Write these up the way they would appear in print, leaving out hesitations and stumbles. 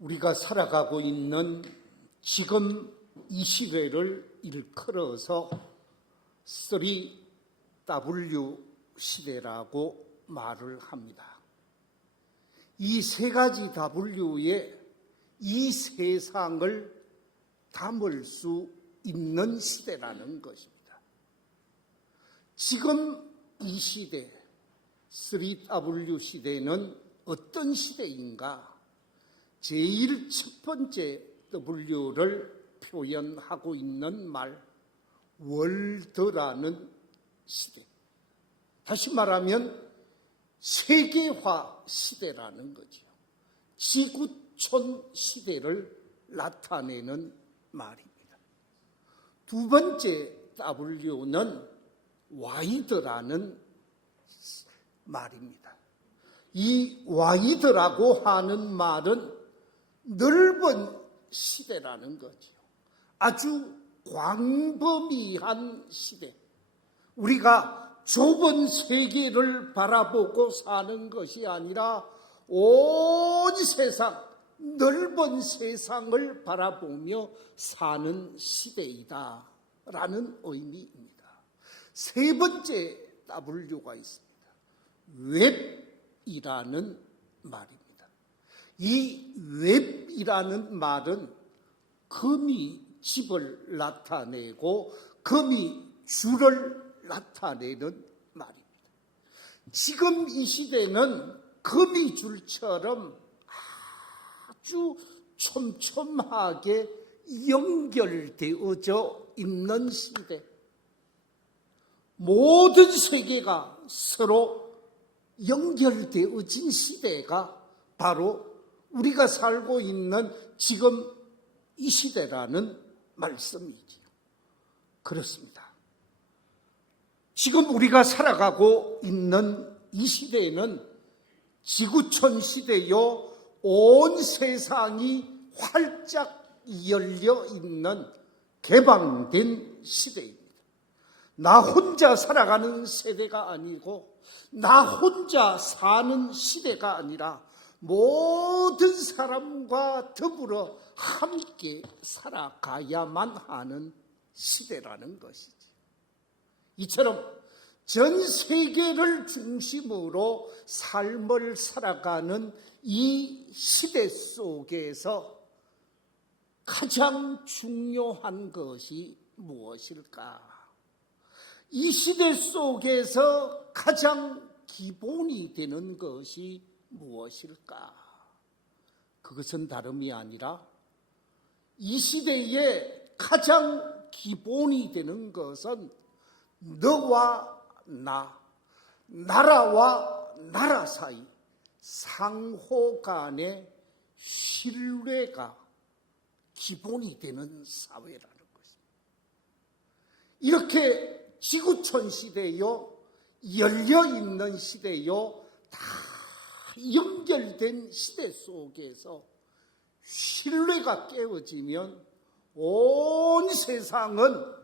우리가 살아가고 있는 지금 이 시대를 일컬어서 3W 시대라고 말을 합니다. 이 세 가지 W에 이 세상을 담을 수 있는 시대라는 것입니다. 지금 이 시대, 3W 시대는 어떤 시대인가? 제일 첫 번째 W를 표현하고 있는 말, 월드라는 시대. 다시 말하면 세계화 시대라는 거죠. 지구촌 시대를 나타내는 말입니다. 두 번째 W는 와이드라는 말입니다. 이 와이드라고 하는 말은 넓은 시대라는 거죠. 아주 광범위한 시대. 우리가 좁은 세계를 바라보고 사는 것이 아니라 온 세상, 넓은 세상을 바라보며 사는 시대이다라는 의미입니다. 세 번째 W가 있습니다. 웹이라는 말입니다. 이 웹이라는 말은 거미 집을 나타내고 거미 줄을 나타내는 말입니다. 지금 이 시대는 거미줄처럼 아주 촘촘하게 연결되어져 있는 시대. 모든 세계가 서로 연결되어진 시대가 바로 우리가 살고 있는 지금 이 시대라는 말씀이지요. 그렇습니다. 지금 우리가 살아가고 있는 이 시대는 지구촌 시대요, 온 세상이 활짝 열려 있는 개방된 시대입니다. 나 혼자 살아가는 세대가 아니고 나 혼자 사는 시대가 아니라 모든 사람과 더불어 함께 살아가야만 하는 시대라는 것이지. 이처럼 전 세계를 중심으로 삶을 살아가는 이 시대 속에서 가장 중요한 것이 무엇일까? 이 시대 속에서 가장 기본이 되는 것이 무엇일까? 그것은 다름이 아니라 이 시대에 가장 기본이 되는 것은 너와 나, 나라와 나라 사이 상호 간의 신뢰가 기본이 되는 사회라는 것입니다. 이렇게 지구촌 시대요, 열려있는 시대요, 다 연결된 시대 속에서 신뢰가 깨어지면 온 세상은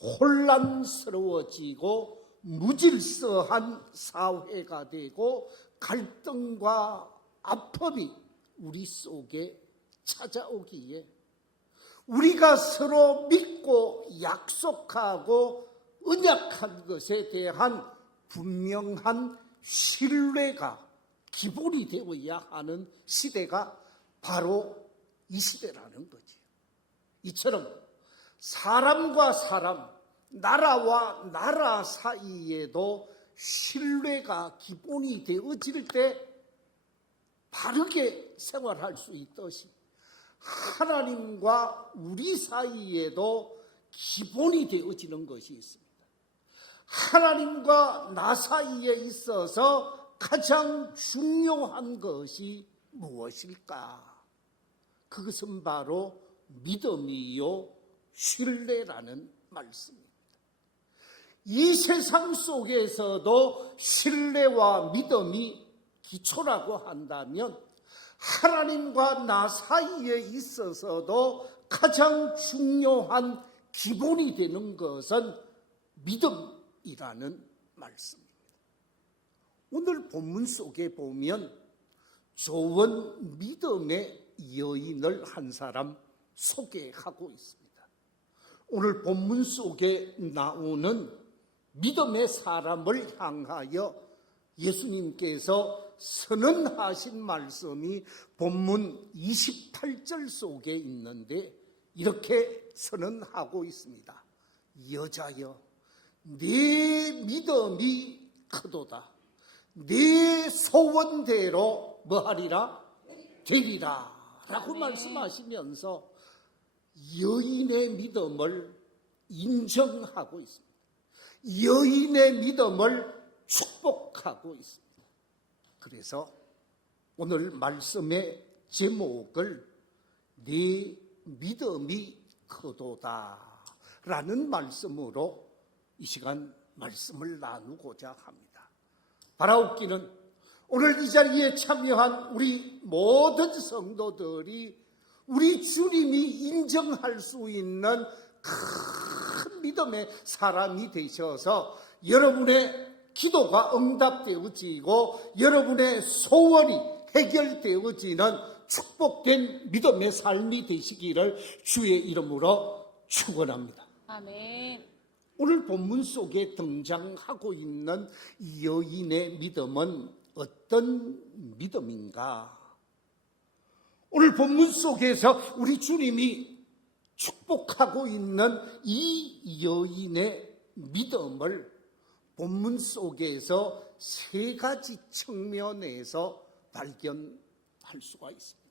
혼란스러워지고 무질서한 사회가 되고 갈등과 아픔이 우리 속에 찾아오기에 우리가 서로 믿고 약속하고 언약한 것에 대한 분명한 신뢰가 기본이 되어야 하는 시대가 바로 이 시대라는 거죠. 이처럼 사람과 사람, 나라와 나라 사이에도 신뢰가 기본이 되어질 때 바르게 생활할 수 있듯이 하나님과 우리 사이에도 기본이 되어지는 것이 있습니다. 하나님과 나 사이에 있어서 가장 중요한 것이 무엇일까? 그것은 바로 믿음이요, 신뢰라는 말씀입니다. 이 세상 속에서도 신뢰와 믿음이 기초라고 한다면 하나님과 나 사이에 있어서도 가장 중요한 기본이 되는 것은 믿음이라는 말씀입니다. 오늘 본문 속에 보면 좋은 믿음의 여인을 한 사람 소개하고 있습니다. 오늘 본문 속에 나오는 믿음의 사람을 향하여 예수님께서 선언하신 말씀이 본문 28절 속에 있는데 이렇게 선언하고 있습니다. 여자여, 네 믿음이 크도다. 네 소원대로 뭐하리라? 되리라 라고 말씀하시면서 여인의 믿음을 인정하고 있습니다. 여인의 믿음을 축복하고 있습니다. 그래서 오늘 말씀의 제목을 네 믿음이 크도다 라는 말씀으로 이 시간 말씀을 나누고자 합니다. 바라옵기는 오늘 이 자리에 참여한 우리 모든 성도들이 우리 주님이 인정할 수 있는 큰 믿음의 사람이 되셔서 여러분의 기도가 응답되어지고 여러분의 소원이 해결되어지는 축복된 믿음의 삶이 되시기를 주의 이름으로 축원합니다. 아멘. 오늘 본문 속에 등장하고 있는 여인의 믿음은 어떤 믿음인가? 오늘 본문 속에서 우리 주님이 축복하고 있는 이 여인의 믿음을 본문 속에서 세 가지 측면에서 발견할 수가 있습니다.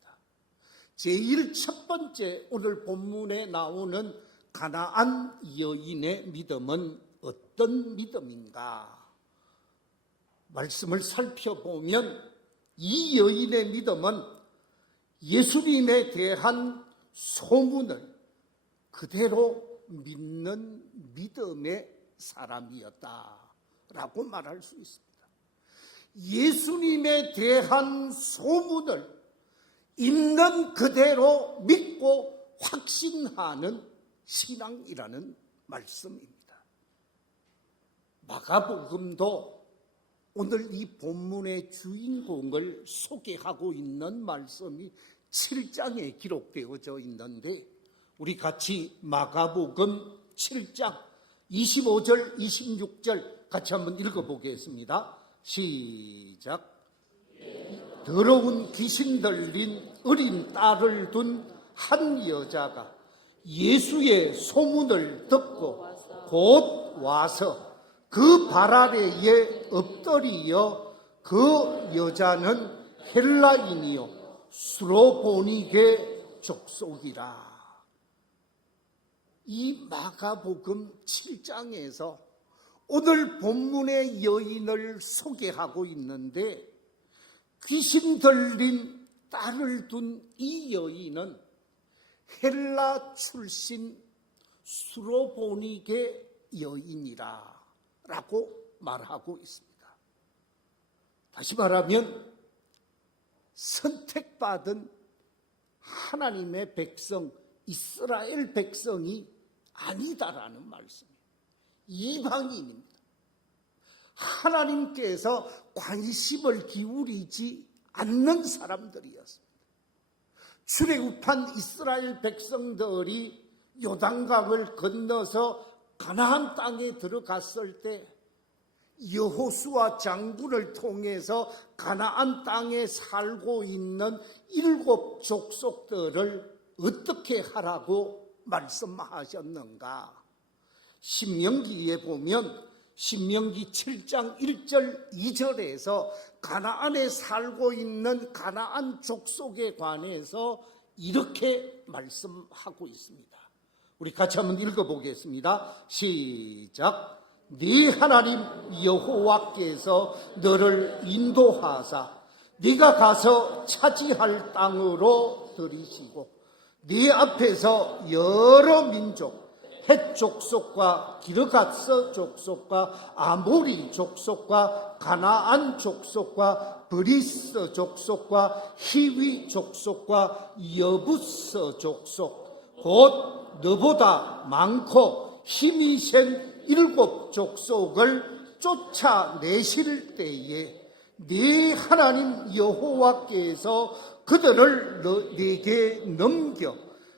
제일 첫 번째 오늘 본문에 나오는 가나안 여인의 믿음은 어떤 믿음인가? 말씀을 살펴보면 이 여인의 믿음은 예수님에 대한 소문을 그대로 믿는 믿음의 사람이었다라고 말할 수 있습니다. 예수님에 대한 소문을 있는 그대로 믿고 확신하는 신앙이라는 말씀입니다. 마가복음도 오늘 이 본문의 주인공을 소개하고 있는 말씀이 7장에 기록되어져 있는데 우리 같이 마가복음 7장 25절 26절 같이 한번 읽어보겠습니다. 시작. 더러운 귀신 들린 어린 딸을 둔 한 여자가 예수의 소문을 듣고 곧 와서 그 발 아래에 엎드리어 그 여자는 헬라인이요 수로보니게 족속이라. 이 마가복음 7장에서 오늘 본문의 여인을 소개하고 있는데 귀신 들린 딸을 둔 이 여인은 헬라 출신 수로보니게 여인이라 라고 말하고 있습니다. 다시 말하면 선택받은 하나님의 백성, 이스라엘 백성이 아니다라는 말씀이에요. 이방인입니다. 하나님께서 관심을 기울이지 않는 사람들이었습니다. 출애굽한 이스라엘 백성들이 요단강을 건너서 가나안 땅에 들어갔을 때 여호수아 장군을 통해서 가나안 땅에 살고 있는 7 족속들을 어떻게 하라고 말씀하셨는가? 신명기에 보면 신명기 7장 1절 2절에서 가나안에 살고 있는 가나안 족속에 관해서 이렇게 말씀하고 있습니다. 우리 같이 한번 읽어보겠습니다. 시작. 네 하나님 여호와께서 너를 인도하사 네가 가서 차지할 땅으로 들이시고 네 앞에서 여러 민족 헷 족속과 기르가스 족속과 아모리 족속과 가나안 족속과 브리스 족속과 히위 족속과 여부스 족속 곧 너보다 많고 힘이 센 7 족속을 쫓아내실 때에 네 하나님 여호와께서 그들을 내게 넘겨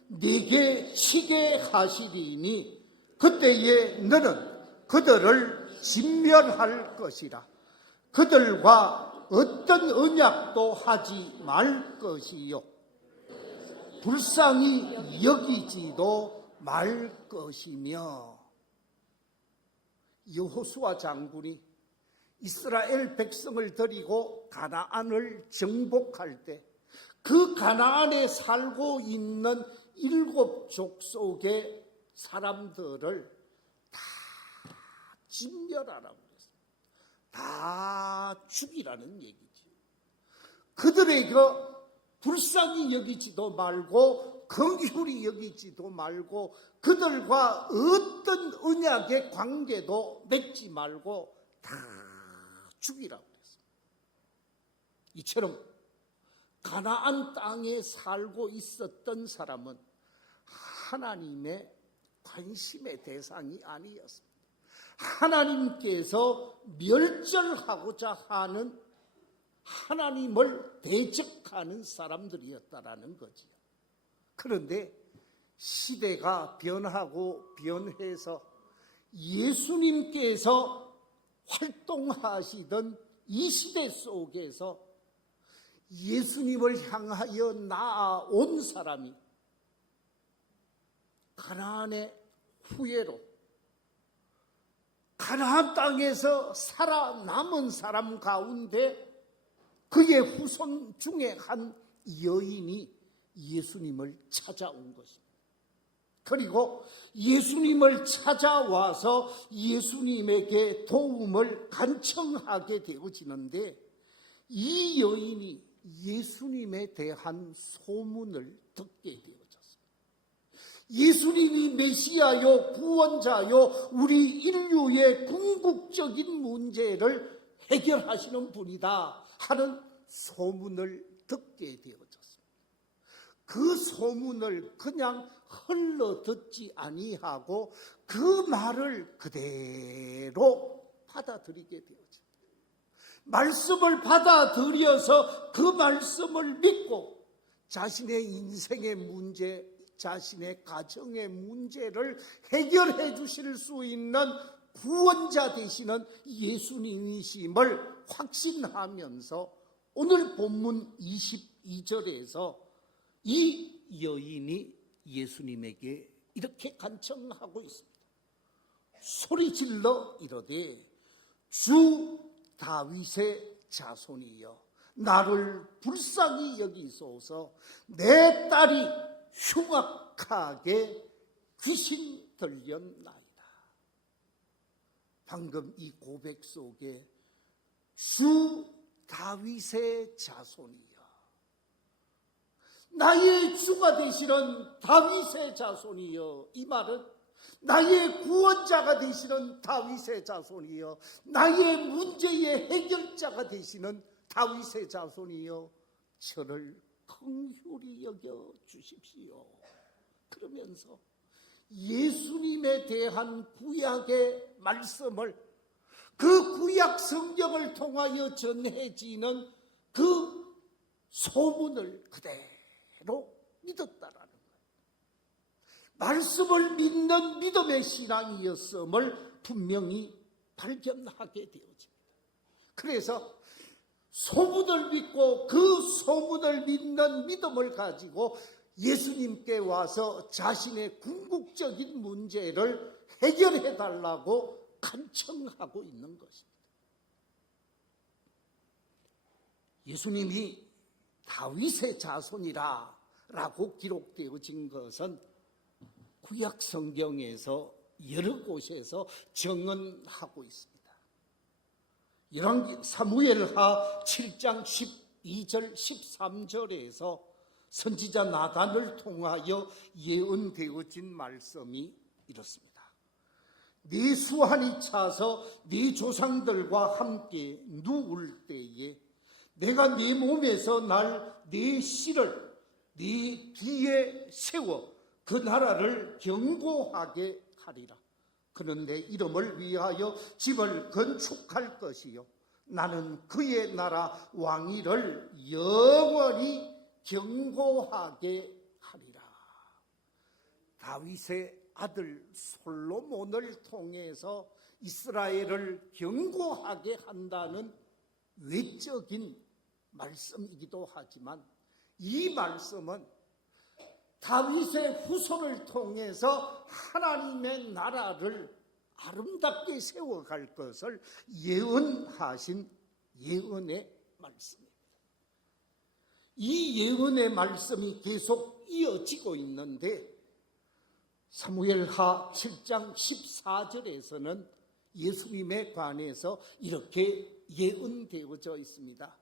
내게 치게 하시리니 그때에 너는 그들을 진멸할 것이라. 그들과 어떤 언약도 하지 말 것이요 불쌍히 여기지도 말 것이며. 여호수아 장군이 이스라엘 백성을 데리고 가나안을 정복할 때 그 가나안에 살고 있는 7족 속의 사람들을 다 진멸하라고 그랬습니다. 다 죽이라는 얘기죠. 그들에게 불쌍히 여기지도 말고 긍휼히 여기지도 말고 그들과 어떤 언약의 관계도 맺지 말고 다 죽이라고 그랬습니다. 이처럼 가나안 땅에 살고 있었던 사람은 하나님의 관심의 대상이 아니었습니다. 하나님께서 멸절하고자 하는 하나님을 대적하는 사람들이었다라는 거지요. 그런데 시대가 변하고 변해서 예수님께서 활동하시던 이 시대 속에서 예수님을 향하여 나아온 사람이 가나안의 후예로 가나안 땅에서 살아남은 사람 가운데 그의 후손 중에 한 여인이 예수님을 찾아온 것입니다. 그리고 예수님을 찾아와서 예수님에게 도움을 간청하게 되어지는데 이 여인이 예수님에 대한 소문을 듣게 되어졌습니다. 예수님이 메시아요, 구원자요, 우리 인류의 궁극적인 문제를 해결하시는 분이다 하는 소문을 듣게 되어졌습니다. 그 소문을 그냥 흘러 듣지 아니하고 그 말을 그대로 받아들이게 되어집니다. 말씀을 받아들여서 그 말씀을 믿고 자신의 인생의 문제, 자신의 가정의 문제를 해결해 주실 수 있는 구원자 되시는 예수님이심을 확신하면서 오늘 본문 22절에서 이 여인이 예수님에게 이렇게 간청하고 있습니다. 소리질러 이르되 주 다윗의 자손이여 나를 불쌍히 여기소서. 내 딸이 흉악하게 귀신 들렸나이다. 방금 이 고백 속에 주 다윗의 자손이여, 나의 주가 되시는 다윗의 자손이여, 이 말은 나의 구원자가 되시는 다윗의 자손이여, 나의 문제의 해결자가 되시는 다윗의 자손이여, 저를 긍휼히 여겨 주십시오. 그러면서 예수님에 대한 구약의 말씀을, 그 구약 성경을 통하여 전해지는 그 소문을 그대로 믿었다라는 거예요. 말씀을 믿는 믿음의 신앙이었음을 분명히 발견하게 되어집니다. 그래서 소문을 믿고 그 소문을 믿는 믿음을 가지고 예수님께 와서 자신의 궁극적인 문제를 해결해 달라고 간청하고 있는 것입니다. 예수님이 다윗의 자손이라고 기록되어진 것은 구약 성경에서 여러 곳에서 증언하고 있습니다. 사무엘하 7장 12절 13절에서 선지자 나단을 통하여 예언되어진 말씀이 이렇습니다. 네 수한이 차서 네 조상들과 함께 누울 때에 내가 네 몸에서 날 네 씨를 네 뒤에 세워 그 나라를 견고하게 하리라. 그는 내 이름을 위하여 집을 건축할 것이요 나는 그의 나라 왕위를 영원히 견고하게 하리라. 다윗의 아들 솔로몬을 통해서 이스라엘을 견고하게 한다는 외적인 말씀이기도 하지만, 이 말씀은 다윗의 후손을 통해서 하나님의 나라를 아름답게 세워갈 것을 예언하신 예언의 말씀입니다. 이 예언의 말씀이 계속 이어지고 있는데, 사무엘하 7장 14절에서는 예수님에 관해서 이렇게 예언되어져 있습니다.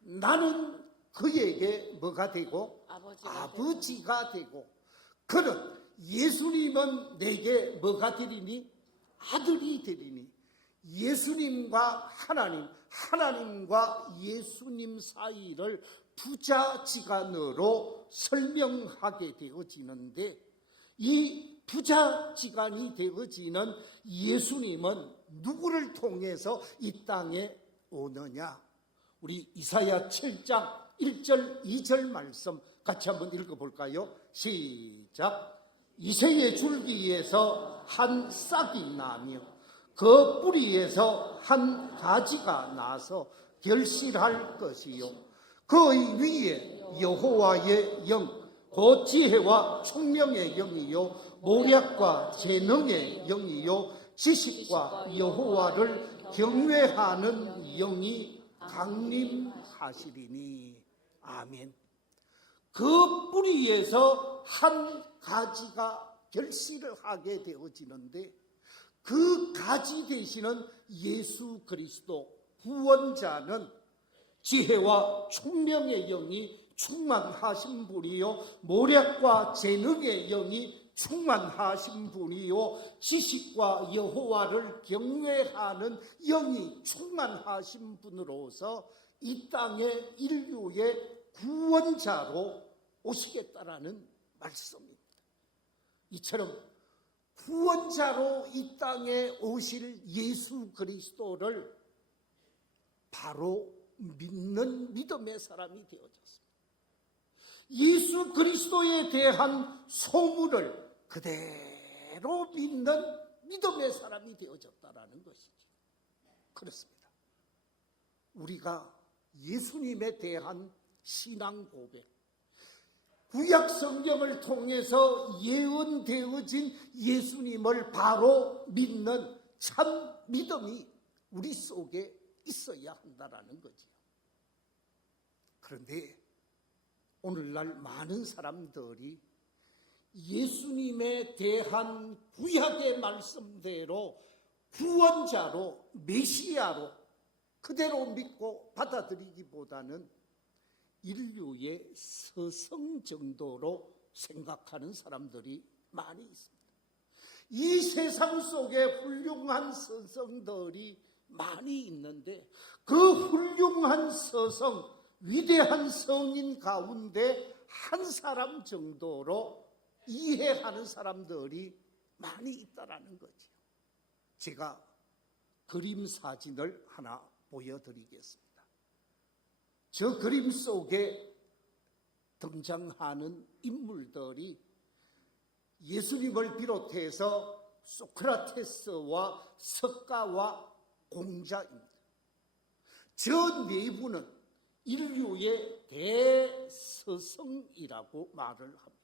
나는 그에게 뭐가 되고? 아버지가 되고, 그는 예수님은 내게 뭐가 되리니? 아들이 되리니. 예수님과 하나님, 하나님과 예수님 사이를 부자지간으로 설명하게 되어지는데, 이 부자지간이 되어지는 예수님은 누구를 통해서 이 땅에 오느냐? 우리 이사야 7장 1절 2절 말씀 같이 한번 읽어볼까요? 시작. 이새의 줄기에서 한 싹이 나며 그 뿌리에서 한 가지가 나서 결실할 것이요, 그 위에 여호와의 영, 곧 지혜와 총명의 영이요, 모략과 재능의 영이요, 지식과 여호와를 경외하는 영이 강림하시리니. 아멘. 그 뿌리에서 한 가지가 결실을 하게 되어지는데, 그 가지 되시는 예수 그리스도 구원자는 지혜와 총명의 영이 충만하신 분이요, 모략과 재능의 영이 충만하신 분이요, 지식과 여호와를 경외하는 영이 충만하신 분으로서 이 땅의 인류의 구원자로 오시겠다라는 말씀입니다. 이처럼 구원자로 이 땅에 오실 예수 그리스도를 바로 믿는 믿음의 사람이 되어졌습니다. 예수 그리스도에 대한 소문을 그대로 믿는 믿음의 사람이 되어졌다라는 것이죠. 그렇습니다. 우리가 예수님에 대한 신앙 고백, 구약 성경을 통해서 예언되어진 예수님을 바로 믿는 참 믿음이 우리 속에 있어야 한다라는 거지요. 그런데 오늘날 많은 사람들이 예수님에 대한 구약의 말씀대로 구원자로, 메시아로 그대로 믿고 받아들이기보다는 인류의 서성 정도로 생각하는 사람들이 많이 있습니다. 이 세상 속에 훌륭한 서성들이 많이 있는데, 그 훌륭한 서성, 위대한 성인 가운데 한 사람 정도로 이해하는 사람들이 많이 있다라는 거죠. 제가 그림 사진을 하나 보여드리겠습니다. 저 그림 속에 등장하는 인물들이 예수님을 비롯해서 소크라테스와 석가와 공자입니다. 저 네 분은 인류의 대서성이라고 말을 합니다.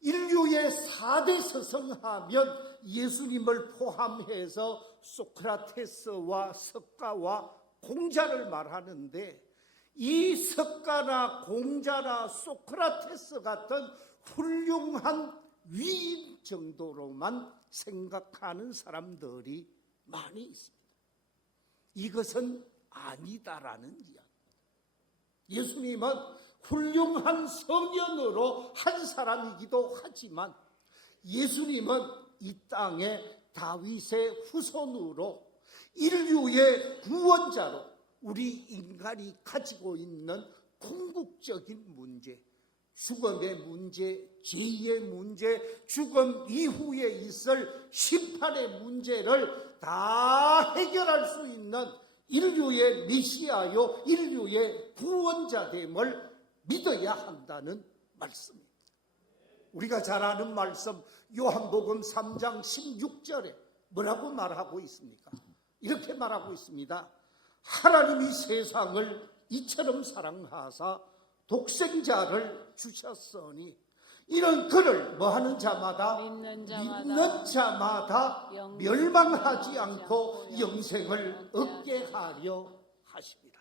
인류의 4대 서성하면 예수님을 포함해서 소크라테스와 석가와 공자를 말하는데, 이 석가나 공자나 소크라테스 같은 훌륭한 위인 정도로만 생각하는 사람들이 많이 있습니다. 이것은 아니다라는 이야기입니다. 예수님은 훌륭한 성현으로 한 사람이기도 하지만, 예수님은 이 땅에 다윗의 후손으로 인류의 구원자로 우리 인간이 가지고 있는 궁극적인 문제, 죽음의 문제, 죄의 문제, 죽음 이후에 있을 심판의 문제를 다 해결할 수 있는 인류의 메시아요, 인류의 구원자됨을 믿어야 한다는 말씀입니다. 우리가 잘 아는 말씀 요한복음 3장 16절에 뭐라고 말하고 있습니까? 이렇게 말하고 있습니다. 하나님이 세상을 이처럼 사랑하사 독생자를 주셨으니 이는 그를 뭐하는 자마다 믿는 자마다 멸망하지 않고 영생을 얻게 하려 하십니다.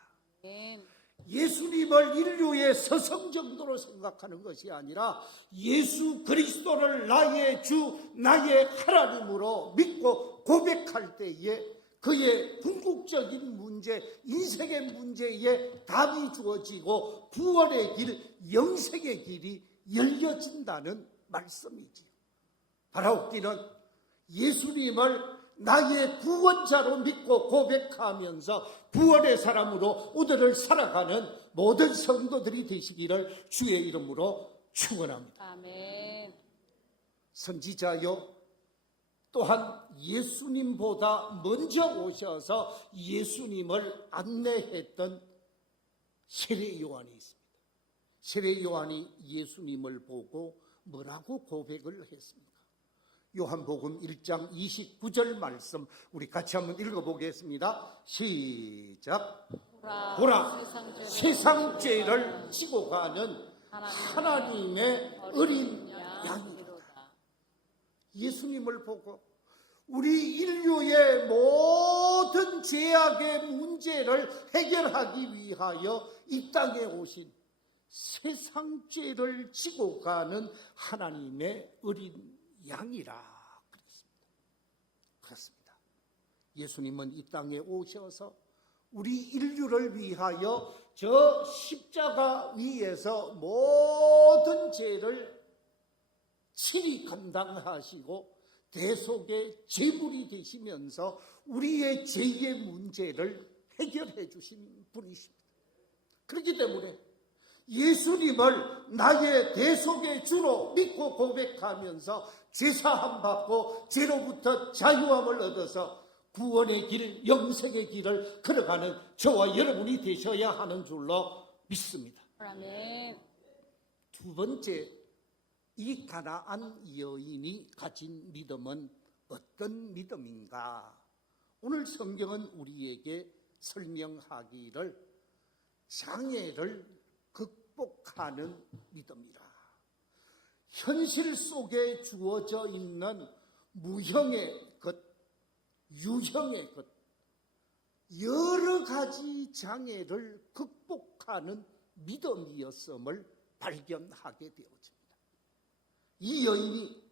예수님을 인류의 서성 정도로 생각하는 것이 아니라 예수 그리스도를 나의 주, 나의 하나님으로 믿고 고백할 때에 그의 궁극적인 문제, 인생의 문제에 답이 주어지고 구원의 길, 영생의 길이 열려진다는 말씀이지요. 바라옵기는 예수님을 나의 구원자로 믿고 고백하면서 구원의 사람으로 오늘을 살아가는 모든 성도들이 되시기를 주의 이름으로 축원합니다. 아멘. 선지자요, 또한 예수님보다 먼저 오셔서 예수님을 안내했던 세례 요한이 있습니다. 세례 요한이 예수님을 보고 뭐라고 고백을 했습니까? 요한복음 1장 29절 말씀 우리 같이 한번 읽어보겠습니다. 시작. 보라, 세상 죄를 지고 가는 하나님의 어린 양이로다. 예수님을 보고 우리 인류의 모든 죄악의 문제를 해결하기 위하여 이 땅에 오신 세상 죄를 지고 가는 하나님의 어린 양이라 그랬습니다. 그렇습니다. 예수님은 이 땅에 오셔서 우리 인류를 위하여 저 십자가 위에서 모든 죄를 친히 감당하시고 대속의 제물이 되시면서 우리의 죄의 문제를 해결해 주신 분이십니다. 그렇기 때문에 예수님을 나의 대속의 주로 믿고 고백하면서 죄사함 받고 죄로부터 자유함을 얻어서 구원의 길, 영생의 길을 걸어가는 저와 여러분이 되셔야 하는 줄로 믿습니다. 아멘. 두 번째, 이 가나안 여인이 가진 믿음은 어떤 믿음인가? 오늘 성경은 우리에게 설명하기를 장애를 극복하는 믿음이라. 현실 속에 주어져 있는 무형의 것, 유형의 것, 여러 가지 장애를 극복하는 믿음이었음을 발견하게 되어집니다. 이 여인이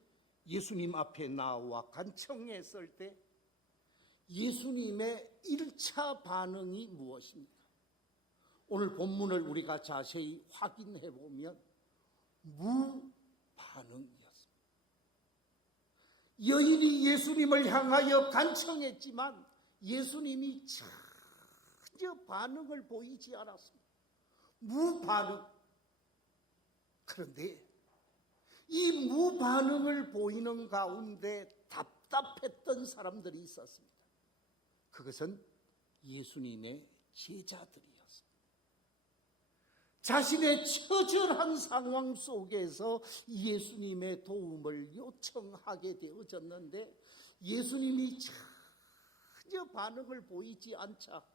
예수님 앞에 나와 간청했을 때 예수님의 1차 반응이 무엇입니까? 오늘 본문을 우리가 자세히 확인해 보면 무반응이었습니다. 여인이 예수님을 향하여 간청했지만 예수님이 전혀 반응을 보이지 않았습니다. 무반응. 그런데 이 무반응을 보이는 가운데 답답했던 사람들이 있었습니다. 그것은 예수님의 제자들이었습니다. 자신의 처절한 상황 속에서 예수님의 도움을 요청하게 되어졌는데 예수님이 전혀 반응을 보이지 않자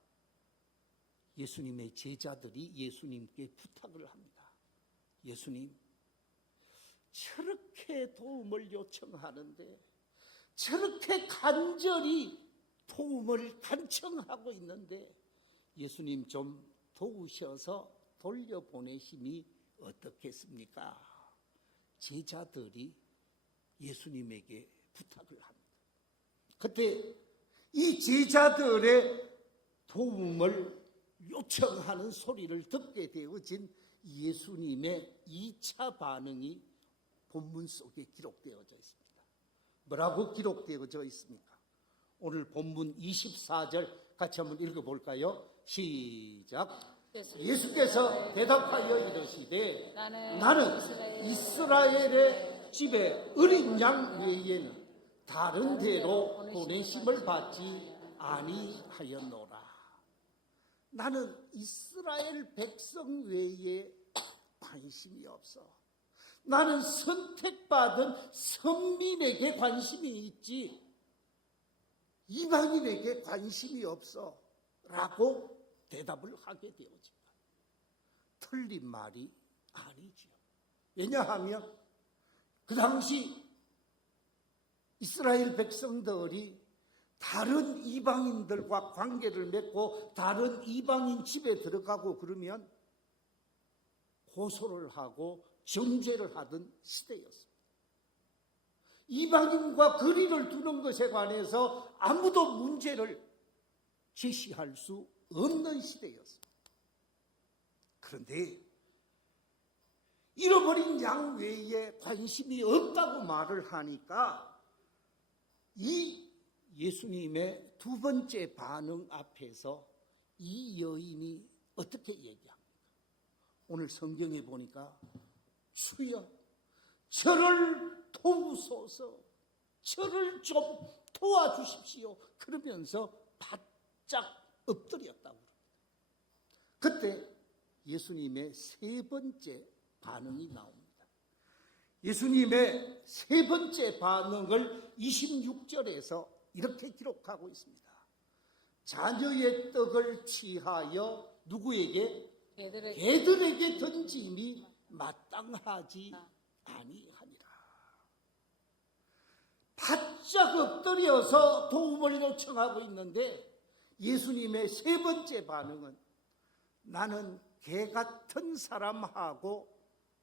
예수님의 제자들이 예수님께 부탁을 합니다. 예수님, 저렇게 도움을 요청하는데 저렇게 간절히 도움을 간청하고 있는데 예수님 좀 도우셔서 돌려보내심이 어떻겠습니까? 제자들이 예수님에게 부탁을 합니다. 그때 이 제자들의 도움을 요청하는 소리를 듣게 되어진 예수님의 2차 반응이 본문 속에 기록되어져 있습니다. 뭐라고 기록되어져 있습니까? 오늘 본문 24절 같이 한번 읽어볼까요? 시작. 예수께서 대답하여 이르시되 나는 이스라엘의 집에 어린 양 외에는 다른 데로 보내심을 받지 아니하였노라. 나는 이스라엘 백성 외에 관심이 없어. 나는 선택받은 선민에게 관심이 있지 이방인에게 관심이 없어 라고 대답을 하게 되어집니다. 틀린 말이 아니지요. 왜냐하면 그 당시 이스라엘 백성들이 다른 이방인들과 관계를 맺고 다른 이방인 집에 들어가고 그러면 고소를 하고 정죄를 하던 시대였습니다. 이방인과 거리를 두는 것에 관해서 아무도 문제를 제시할 수 없는 시대였습니다. 그런데 잃어버린 양 외에 관심이 없다고 말을 하니까 이 예수님의 두 번째 반응 앞에서 이 여인이 어떻게 얘기합니까? 오늘 성경에 보니까 주여 저를 도우소서, 저를 좀 도와주십시오 그러면서 바짝 엎드렸다고 합니다. 그때 예수님의 세 번째 반응이 나옵니다. 예수님의 세 번째 반응을 26절에서 이렇게 기록하고 있습니다. 자녀의 떡을 취하여 누구에게? 개들에게 던짐이 마땅하지 아니하니라. 바짝 엎드려서 도움을 요청하고 있는데 예수님의 세 번째 반응은 나는 개 같은 사람하고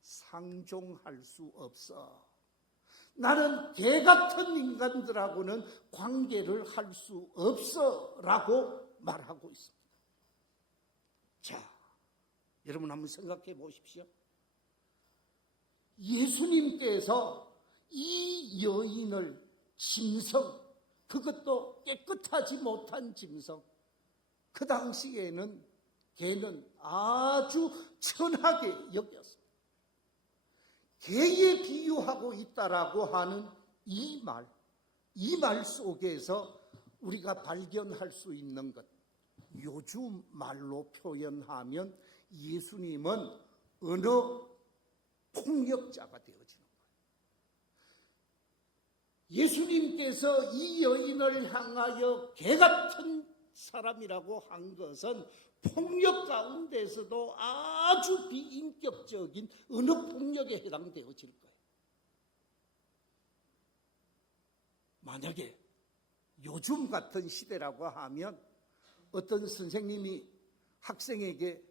상종할 수 없어. 나는 개 같은 인간들하고는 관계를 할 수 없어 라고 말하고 있습니다. 자, 여러분 한번 생각해 보십시오. 예수님께서 이 여인을 짐승, 그것도 깨끗하지 못한 짐승, 그 당시에는 개는 아주 천하게 여겼습니다. 개에 비유하고 있다라고 하는 이 말 속에서 우리가 발견할 수 있는 것, 요즘 말로 표현하면 예수님은 언어 폭력자가 되어지는 거예요. 예수님께서 이 여인을 향하여 개 같은 사람이라고 한 것은 폭력 가운데서도 아주 비인격적인 언어 폭력에 해당되어질 거예요. 만약에 요즘 같은 시대라고 하면 어떤 선생님이 학생에게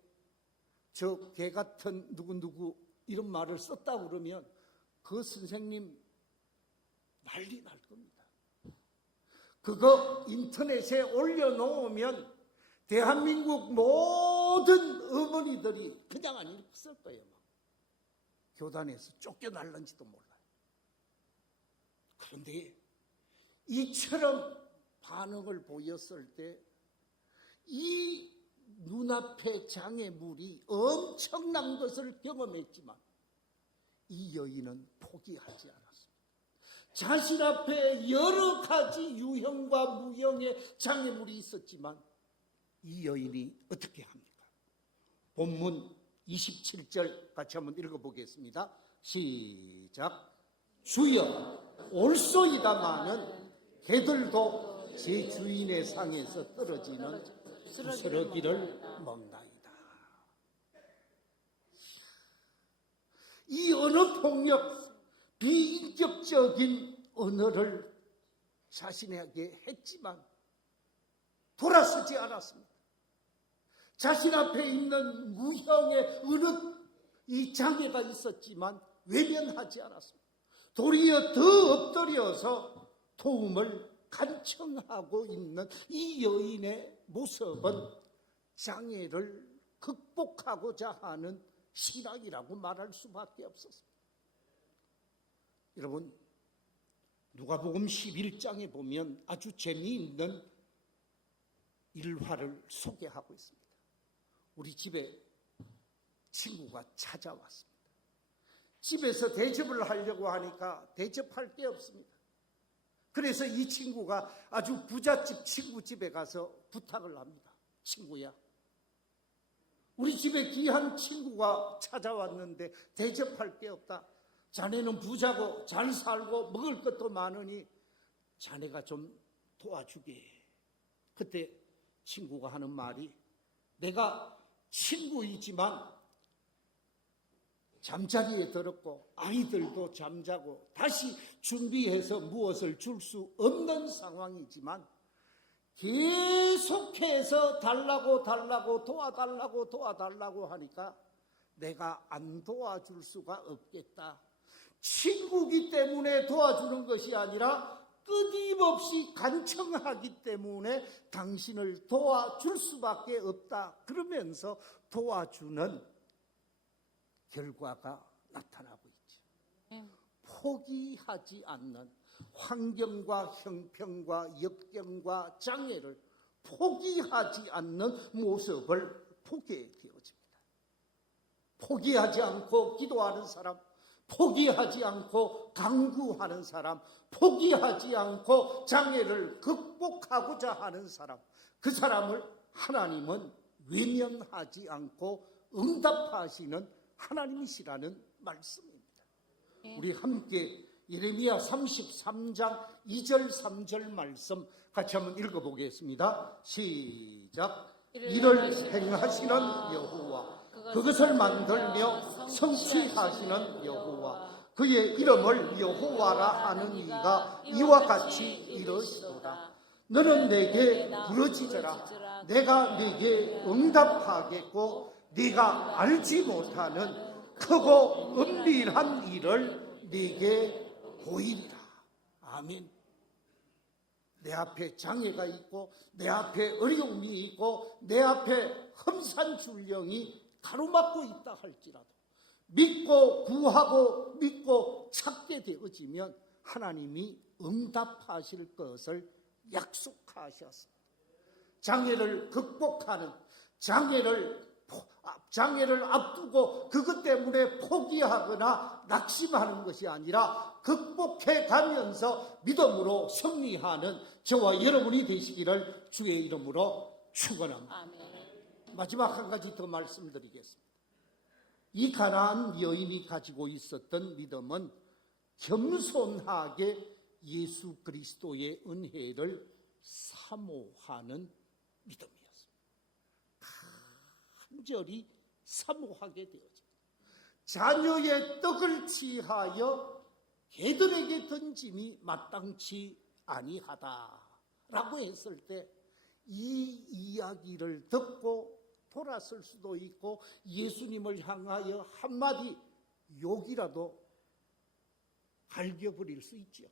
저 개 같은 누구누구 이런 말을 썼다 그러면 그 선생님 난리 날 겁니다. 그거 인터넷에 올려놓으면 대한민국 모든 어머니들이 그냥 안 읽었을 거예요. 교단에서 쫓겨날는지도 몰라요. 그런데 이처럼 반응을 보였을 때 이 눈앞의 장애물이 엄청난 것을 경험했지만 이 여인은 포기하지 않았습니다. 자신 앞에 여러 가지 유형과 무형의 장애물이 있었지만 이 여인이 어떻게 합니까? 본문 27절 같이 한번 읽어보겠습니다. 시작. 주여 올소이다마는 개들도 제 주인의 상에서 떨어지는 부스러기를 먹나이다. 이 언어폭력, 비인격적인 언어를 자신에게 했지만 돌아서지 않았습니다. 자신 앞에 있는 무형의 어느 이 장애가 있었지만 외면하지 않았습니다. 도리어 더 엎드려서 도움을 간청하고 있는 이 여인의 모습은 장애를 극복하고자 하는 신앙이라고 말할 수밖에 없었습니다. 여러분, 누가복음 11장에 보면 아주 재미있는 일화를 소개하고 있습니다. 우리 집에 친구가 찾아왔습니다. 집에서 대접을 하려고 하니까 대접할 게 없습니다. 그래서 이 친구가 아주 부잣집 친구 집에 가서 부탁을 합니다. 친구야, 우리 집에 귀한 친구가 찾아왔는데 대접할 게 없다. 자네는 부자고 잘 살고 먹을 것도 많으니 자네가 좀 도와주게. 그때 친구가 하는 말이, 내가 친구이지만 잠자리에 들었고 아이들도 잠자고 다시 준비해서 무엇을 줄 수 없는 상황이지만 계속해서 달라고 도와달라고 하니까 내가 안 도와줄 수가 없겠다. 친구기 때문에 도와주는 것이 아니라 끊임없이 간청하기 때문에 당신을 도와줄 수밖에 없다. 그러면서 도와주는 결과가 나타나고 있죠. 포기하지 않는, 환경과 형편과 역경과 장애를 포기하지 않는 모습을 보게 되어집니다. 포기하지 않고 기도하는 사람, 포기하지 않고 강구하는 사람, 포기하지 않고 장애를 극복하고자 하는 사람, 그 사람을 하나님은 외면하지 않고 응답하시는 하나님이시라는 말씀입니다. 우리 함께 예레미야 33장 2절 3절 말씀 같이 한번 읽어보겠습니다. 시작. 이를 행하시는 여호와, 그것을 만들며 성취하시는 여호와, 그의 이름을 여호와라 하는 이가 이와 같이 이르시도다. 너는 내게 부르짖으라. 내가 네게 응답하겠고 네가 알지 못하는 크고 은밀한 일을 네게 보이리라. 아멘. 내 앞에 장애가 있고 내 앞에 어려움이 있고 내 앞에 험산줄령이 가로막고 있다 할지라도 믿고 구하고 믿고 찾게 되어지면 하나님이 응답하실 것을 약속하셨습니다. 장애를 극복하는, 장애를 앞두고 그것 때문에 포기하거나 낙심하는 것이 아니라 극복해 가면서 믿음으로 승리하는 저와 여러분이 되시기를 주의 이름으로 축원합니다. 마지막 한 가지 더 말씀드리겠습니다. 이 가나안 여인이 가지고 있었던 믿음은 겸손하게 예수 그리스도의 은혜를 사모하는 믿음이었습니다. 간절히 사모하게 되어집니다. 자녀의 떡을 취하여 개들에게 던짐이 마땅치 아니하다라고 했을 때 이 이야기를 듣고 돌아설 수도 있고 예수님을 향하여 한마디 욕이라도 갈겨버릴 수 있죠.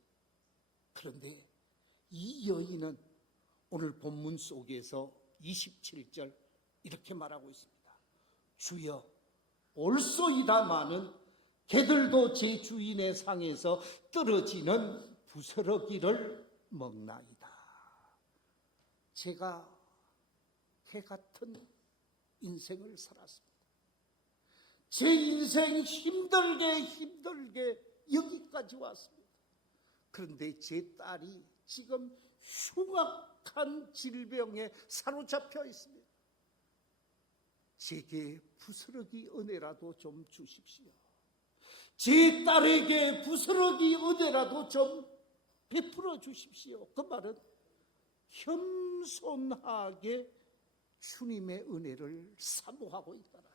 그런데 이 여인은 오늘 본문 속에서 27절 이렇게 말하고 있습니다. 주여, 올소이다마는 개들도 제 주인의 상에서 떨어지는 부스러기를 먹나이다. 제가 개 같은 인생을 살았습니다. 제 인생 힘들게 여기까지 왔습니다. 그런데 제 딸이 지금 흉악한 질병에 사로잡혀 있습니다. 제게 부스러기 은혜라도 좀 주십시오. 제 딸에게 부스러기 은혜라도 좀 베풀어 주십시오. 그 말은 겸손하게 주님의 은혜를 사모하고 있다라는,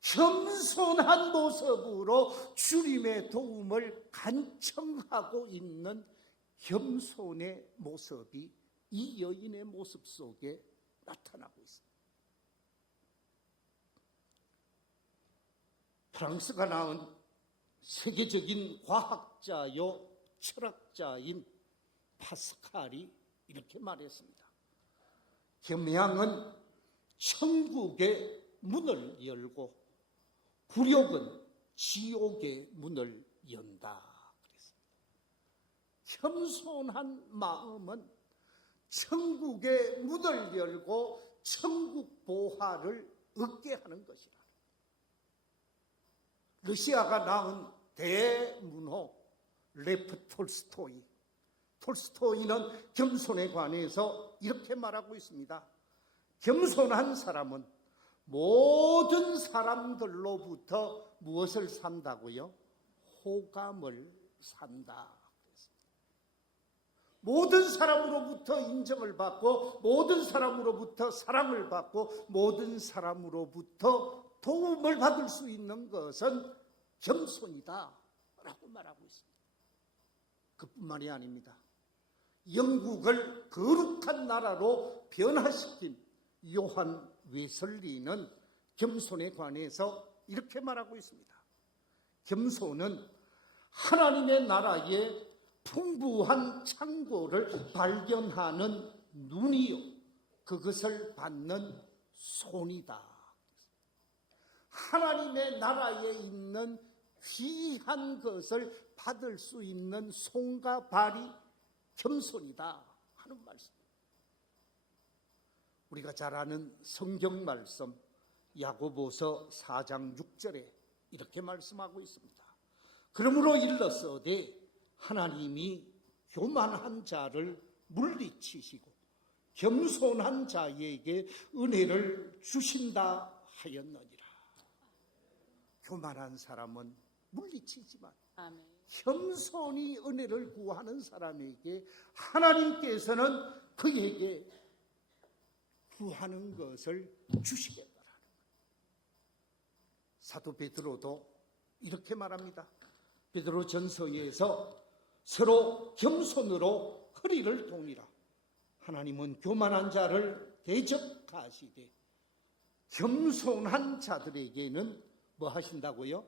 겸손한 모습으로 주님의 도움을 간청하고 있는 겸손의 모습이 이 여인의 모습 속에 나타나고 있습니다. 프랑스가 낳은 세계적인 과학자요 철학자인 파스칼이 이렇게 말했습니다. 겸양은 천국의 문을 열고 굴욕은 지옥의 문을 연다 그랬습니다. 겸손한 마음은 천국의 문을 열고 천국 보화를 얻게 하는 것이라. 러시아가 낳은 대문호 레프 톨스토이. 톨스토이는 겸손에 관해서 이렇게 말하고 있습니다. 겸손한 사람은 모든 사람들로부터 무엇을 산다고요? 호감을 산다. 모든 사람으로부터 인정을 받고 모든 사람으로부터 사랑을 받고 모든 사람으로부터 도움을 받을 수 있는 것은 겸손이다 라고 말하고 있습니다. 그뿐만이 아닙니다. 영국을 거룩한 나라로 변화시킨 요한 웨슬리는 겸손에 관해서 이렇게 말하고 있습니다. 겸손은 하나님의 나라의 풍부한 창고를 발견하는 눈이요, 그것을 받는 손이다. 하나님의 나라에 있는 귀한 것을 받을 수 있는 손과 발이 겸손이다 하는 말씀입니다. 우리가 잘 아는 성경 말씀 야고보서 4장 6절에 이렇게 말씀하고 있습니다. 그러므로 일러서되 하나님이 교만한 자를 물리치시고 겸손한 자에게 은혜를 주신다 하였느니라. 교만한 사람은 물리치지만 겸손히 은혜를 구하는 사람에게 하나님께서는 그에게 구하는 것을 주시겠다라는 거예요. 사도 베드로도 이렇게 말합니다. 베드로 전서에서 서로 겸손으로 허리를 동이라. 하나님은 교만한 자를 대적하시되 겸손한 자들에게는 뭐 하신다고요?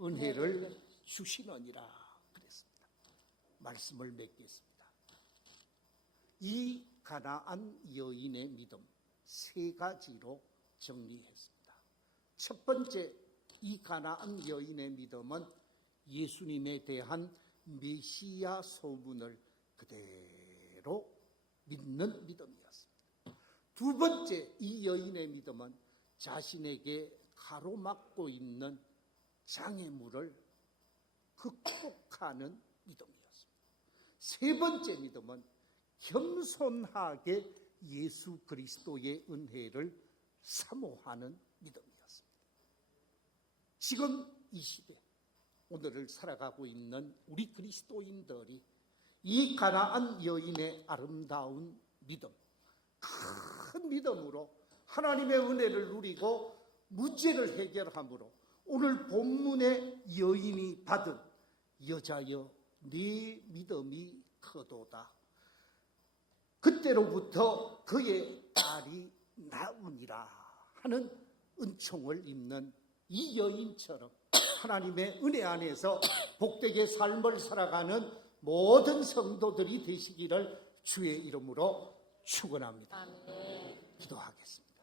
은혜를 주시느니라 그랬습니다. 말씀을 맺겠습니다. 이 가나안 여인의 믿음 세 가지로 정리했습니다. 첫 번째, 이 가나안 여인의 믿음은 예수님에 대한 메시아 소문을 그대로 믿는 믿음이었습니다. 두 번째, 이 여인의 믿음은 자신에게 가로막고 있는 장애물을 극복하는 믿음이었습니다. 세 번째 믿음은 겸손하게 예수 그리스도의 은혜를 사모하는 믿음이었습니다. 지금 이 시대, 오늘을 살아가고 있는 우리 그리스도인들이 이 가나안 여인의 아름다운 믿음, 큰 믿음으로 하나님의 은혜를 누리고 문제를 해결함으로 오늘 본문의 여인이 받은 여자여 네 믿음이 크도다. 그때로부터 그의 딸이 나으니라 하는 은총을 입는 이 여인처럼 하나님의 은혜 안에서 복되게 삶을 살아가는 모든 성도들이 되시기를 주의 이름으로 축원합니다. 기도하겠습니다.